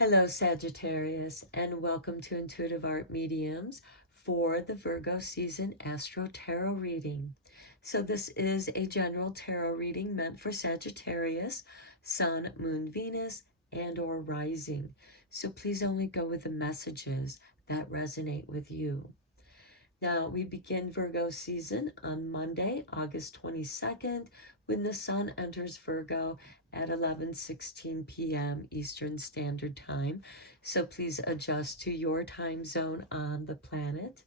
Hello, Sagittarius, and welcome to Intuitive Art Mediums for the Virgo season Astro-Tarot reading. So this is a general tarot reading meant for Sagittarius, Sun, Moon, Venus, and or Rising. So please only go with the messages that resonate with you. Now, we begin Virgo season on Monday, August 22nd, when the Sun enters Virgo at 11:16 p.m. Eastern Standard Time. So please adjust to your time zone on the planet.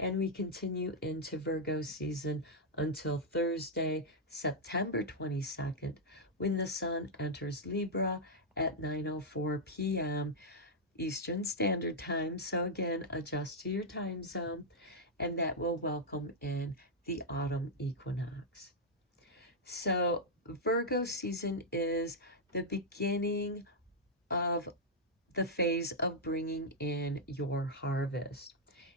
And we continue into Virgo season until Thursday, September 22nd, when the Sun enters Libra at 9:04 p.m. Eastern Standard Time. So again, adjust to your time zone, and that will welcome in the autumn equinox. So Virgo season is the beginning of the phase of bringing in your harvest.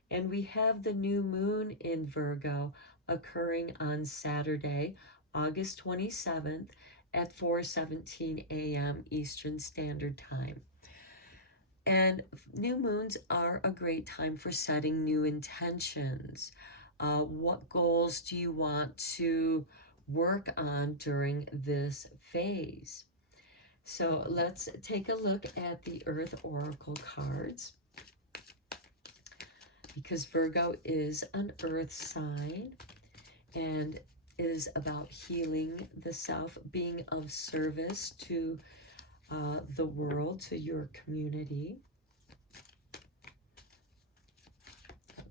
And we have the new moon in Virgo occurring on Saturday, August 27th at 4:17 a.m. Eastern Standard Time. And new moons are a great time for setting new intentions. What goals do you want to work on during this phase? So let's take a look at the Earth Oracle cards, because Virgo is an earth sign and is about healing the self, being of service to the world, to your community.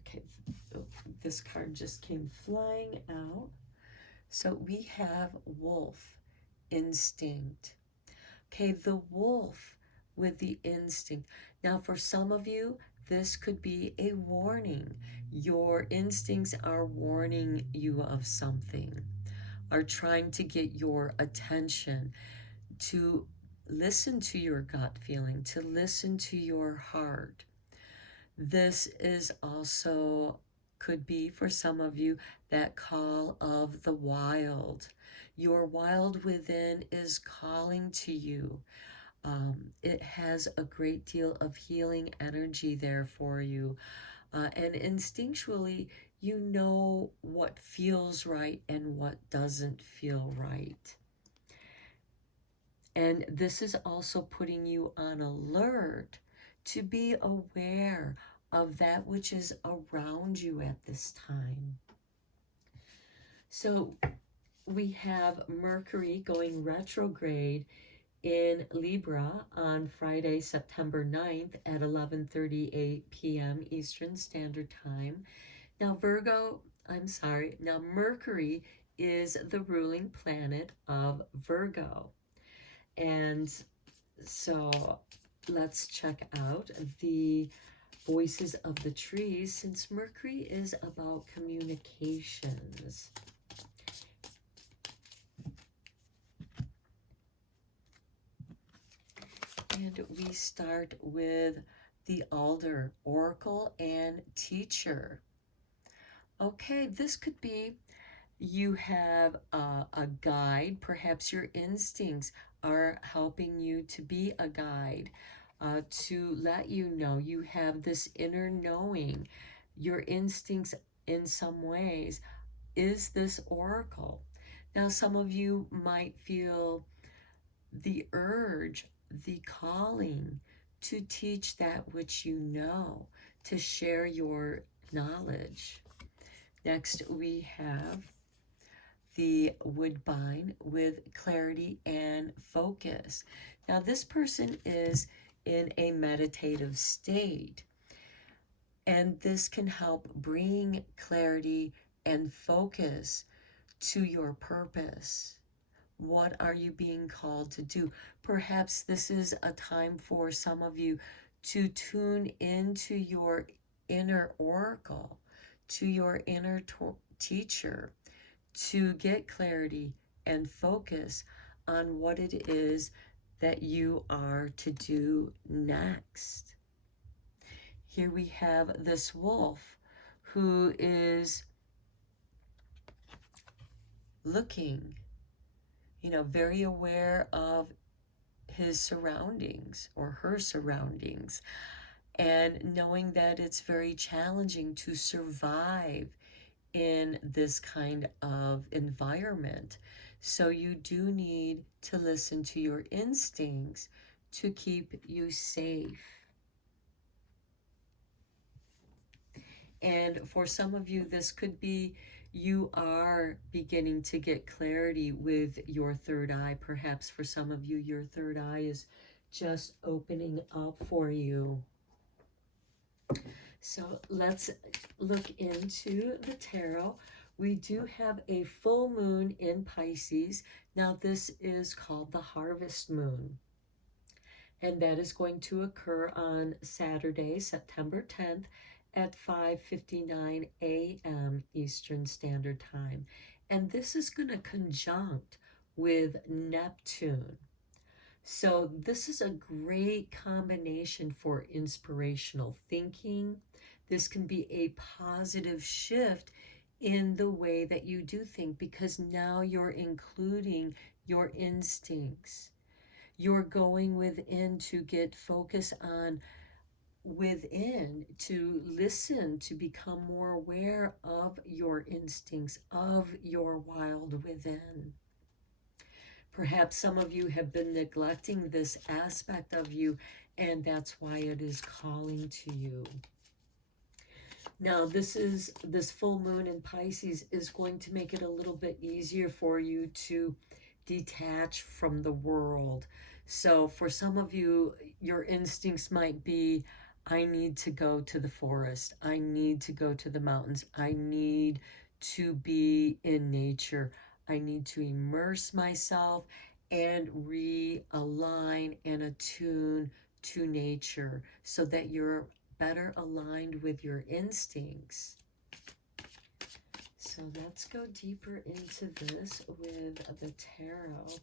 Okay, oh, this card just came flying out. So we have wolf, instinct. Okay, the wolf with the instinct. Now, for some of you, this could be a warning. Your instincts are warning you of something, are trying to get your attention, to listen to your gut feeling, to listen to your heart. This is also could be for some of you that call of the wild. Your wild within is calling to you. It has a great deal of healing energy there for you. And instinctually, you know what feels right and what doesn't feel right. And this is also putting you on alert to be aware of that which is around you at this time. So we have Mercury going retrograde in Libra on Friday, September 9th at 11:38 p.m. Eastern Standard Time. Now Mercury is the ruling planet of Virgo. And so let's check out the voices of the trees, since Mercury is about communications. And we start with the Alder, Oracle and Teacher. Okay, this could be you have a guide. Perhaps your instincts are helping you to be a guide, to let you know you have this inner knowing. Your instincts in some ways is this oracle. Now, some of you might feel the urge, the calling to teach that which you know, to share your knowledge. Next, we have the Woodbine with clarity and focus. Now, this person is in a meditative state, and this can help bring clarity and focus to your purpose. What are you being called to do? Perhaps this is a time for some of you to tune into your inner oracle, to your inner teacher, to get clarity and focus on what it is that you are to do next. Here we have this wolf who is looking, very aware of his surroundings or her surroundings, and knowing that it's very challenging to survive in this kind of environment. So you do need to listen to your instincts to keep you safe. And for some of you, this could be you are beginning to get clarity with your third eye. Perhaps for some of you, your third eye is just opening up for you. So let's look into the tarot. We do have a full moon in Pisces. Now this is called the harvest moon. And that is going to occur on Saturday, September 10th at 5:59 a.m. Eastern Standard Time. And this is going to conjunct with Neptune. So this is a great combination for inspirational thinking. This can be a positive shift in the way that you do think, because now you're including your instincts. You're going within to get focus on within, to listen, to become more aware of your instincts, of your wild within. Perhaps some of you have been neglecting this aspect of you, and that's why it is calling to you. Now, this full moon in Pisces is going to make it a little bit easier for you to detach from the world. So for some of you, your instincts might be, I need to go to the forest. I need to go to the mountains. I need to be in nature. I need to immerse myself and realign and attune to nature so that you're better aligned with your instincts. So let's go deeper into this with the tarot.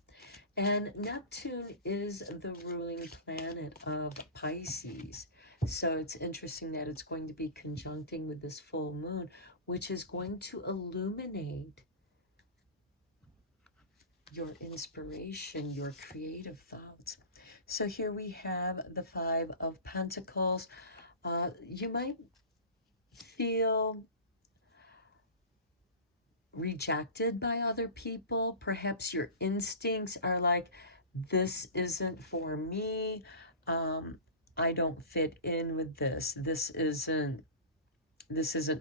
And Neptune is the ruling planet of Pisces. So it's interesting that it's going to be conjuncting with this full moon, which is going to illuminate your inspiration, your creative thoughts. So here we have the Five of Pentacles. You might feel rejected by other people. Perhaps your instincts are like, this isn't for me. I don't fit in with this. This isn't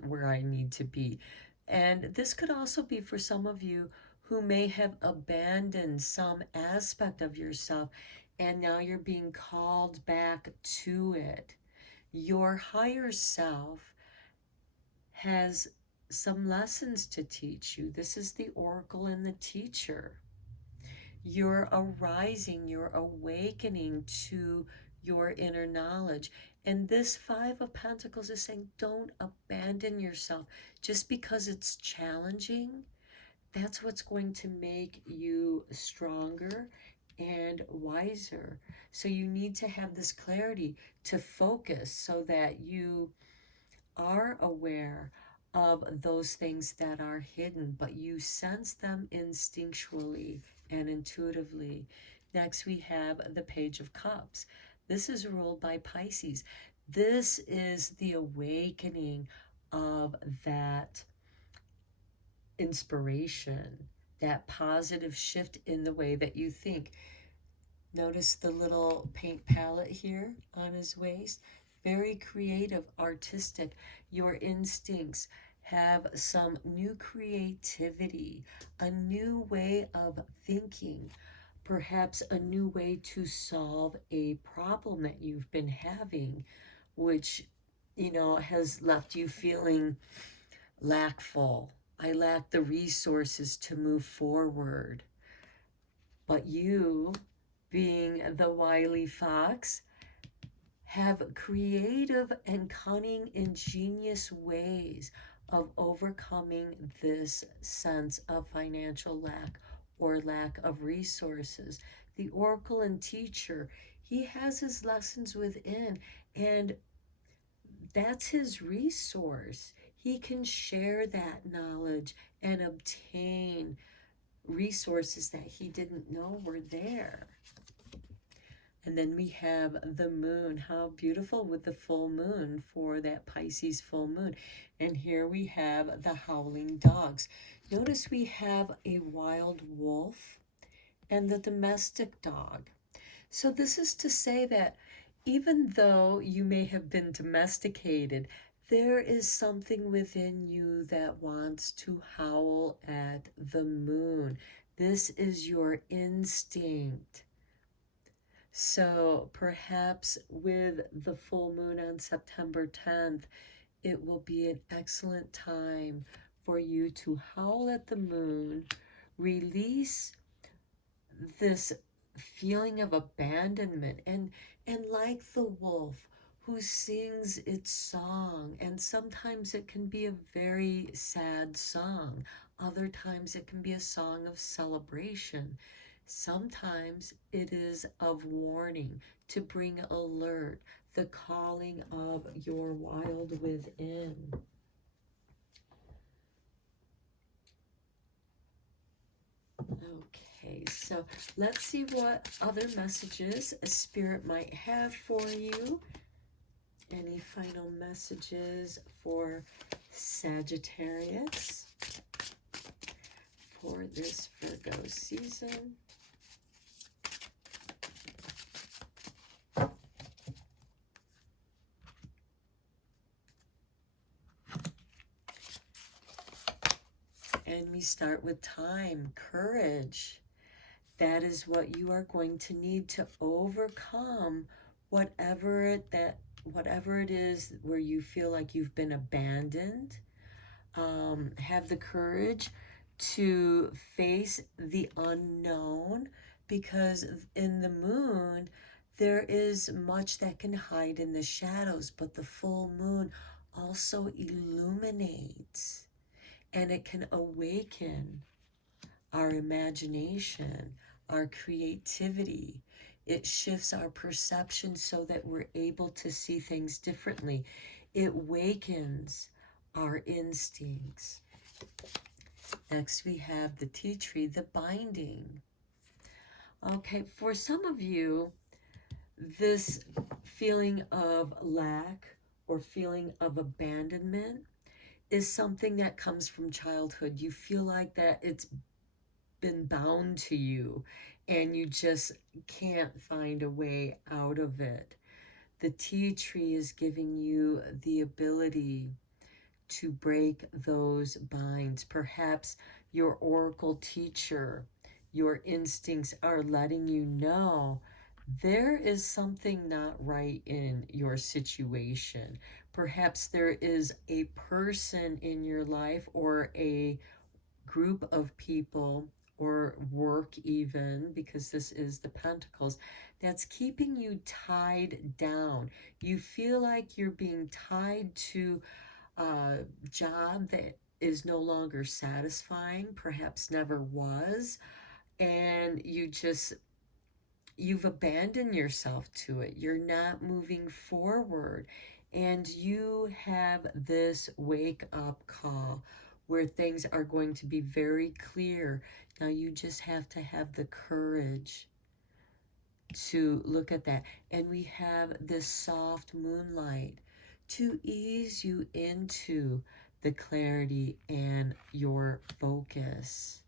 where I need to be. And this could also be for some of you who may have abandoned some aspect of yourself, and now you're being called back to it. Your higher self has some lessons to teach you. This is the Oracle and the Teacher. You're arising, you're awakening to your inner knowledge. And this Five of Pentacles is saying, don't abandon yourself. Just because it's challenging, that's what's going to make you stronger and wiser. So you need to have this clarity to focus so that you are aware of those things that are hidden, but you sense them instinctually and intuitively. Next, we have the Page of Cups. This is ruled by Pisces. This is the awakening of that inspiration, that positive shift in the way that you think. Notice the little paint palette here on his waist. Very creative, artistic. Your instincts have some new creativity, a new way of thinking, perhaps a new way to solve a problem that you've been having, which, has left you feeling lackful. I lack the resources to move forward. But you, being the wily fox, have creative and cunning, ingenious ways of overcoming this sense of financial lack or lack of resources. The Oracle and Teacher, he has his lessons within, and that's his resource. He can share that knowledge and obtain resources that he didn't know were there. And then we have the moon. How beautiful with the full moon for that Pisces full moon. And here we have the howling dogs. Notice we have a wild wolf and the domestic dog. So this is to say that even though you may have been domesticated, there is something within you that wants to howl at the moon. This is your instinct. So perhaps with the full moon on September 10th, it will be an excellent time for you to howl at the moon, release this feeling of abandonment, and like the wolf who sings its song, and sometimes it can be a very sad song, other times it can be a song of celebration, sometimes it is of warning, to bring alert, the calling of your wild within. Okay, so let's see what other messages a spirit might have for you. Any final messages for Sagittarius for this Virgo season? And we start with time, courage. That is what you are going to need to overcome whatever it is where you feel like you've been abandoned. Have the courage to face the unknown, because in the moon there is much that can hide in the shadows, but the full moon also illuminates, and it can awaken our imagination, our creativity. It shifts our perception so that we're able to see things differently. It wakens our instincts. Next, we have the tea tree, the binding. Okay, for some of you, this feeling of lack or feeling of abandonment is something that comes from childhood. You feel like that it's been bound to you and you just can't find a way out of it. The tea tree is giving you the ability to break those binds. Perhaps your oracle teacher, your instincts are letting you know there is something not right in your situation. Perhaps there is a person in your life or a group of people or work, even because this is the Pentacles, that's keeping you tied down. You feel like you're being tied to a job that is no longer satisfying, perhaps never was, and you've abandoned yourself to it. You're not moving forward, and you have this wake up call where things are going to be very clear. Now you just have to have the courage to look at that. And we have this soft moonlight to ease you into the clarity and your focus.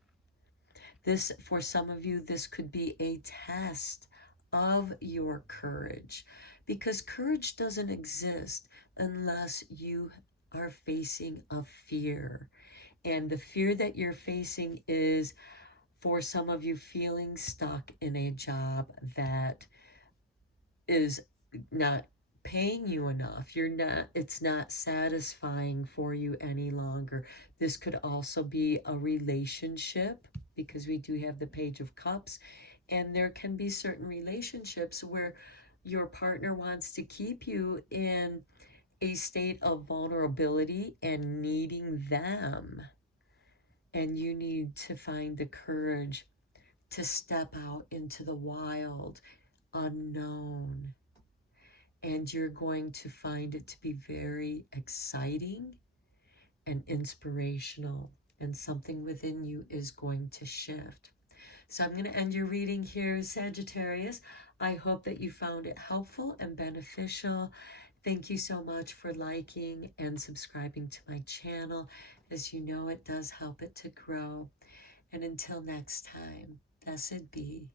This, for some of you, this could be a test of your courage, because courage doesn't exist unless you are facing a fear. And the fear that you're facing is, for some of you, feeling stuck in a job that is not paying you enough. It's not satisfying for you any longer. This could also be a relationship, because we do have the Page of Cups, and there can be certain relationships where your partner wants to keep you in a state of vulnerability and needing them. And you need to find the courage to step out into the wild, unknown. And you're going to find it to be very exciting and inspirational, and something within you is going to shift. So I'm going to end your reading here, Sagittarius. I hope that you found it helpful and beneficial. Thank you so much for liking and subscribing to my channel. As you know, it does help it to grow. And until next time, blessed be.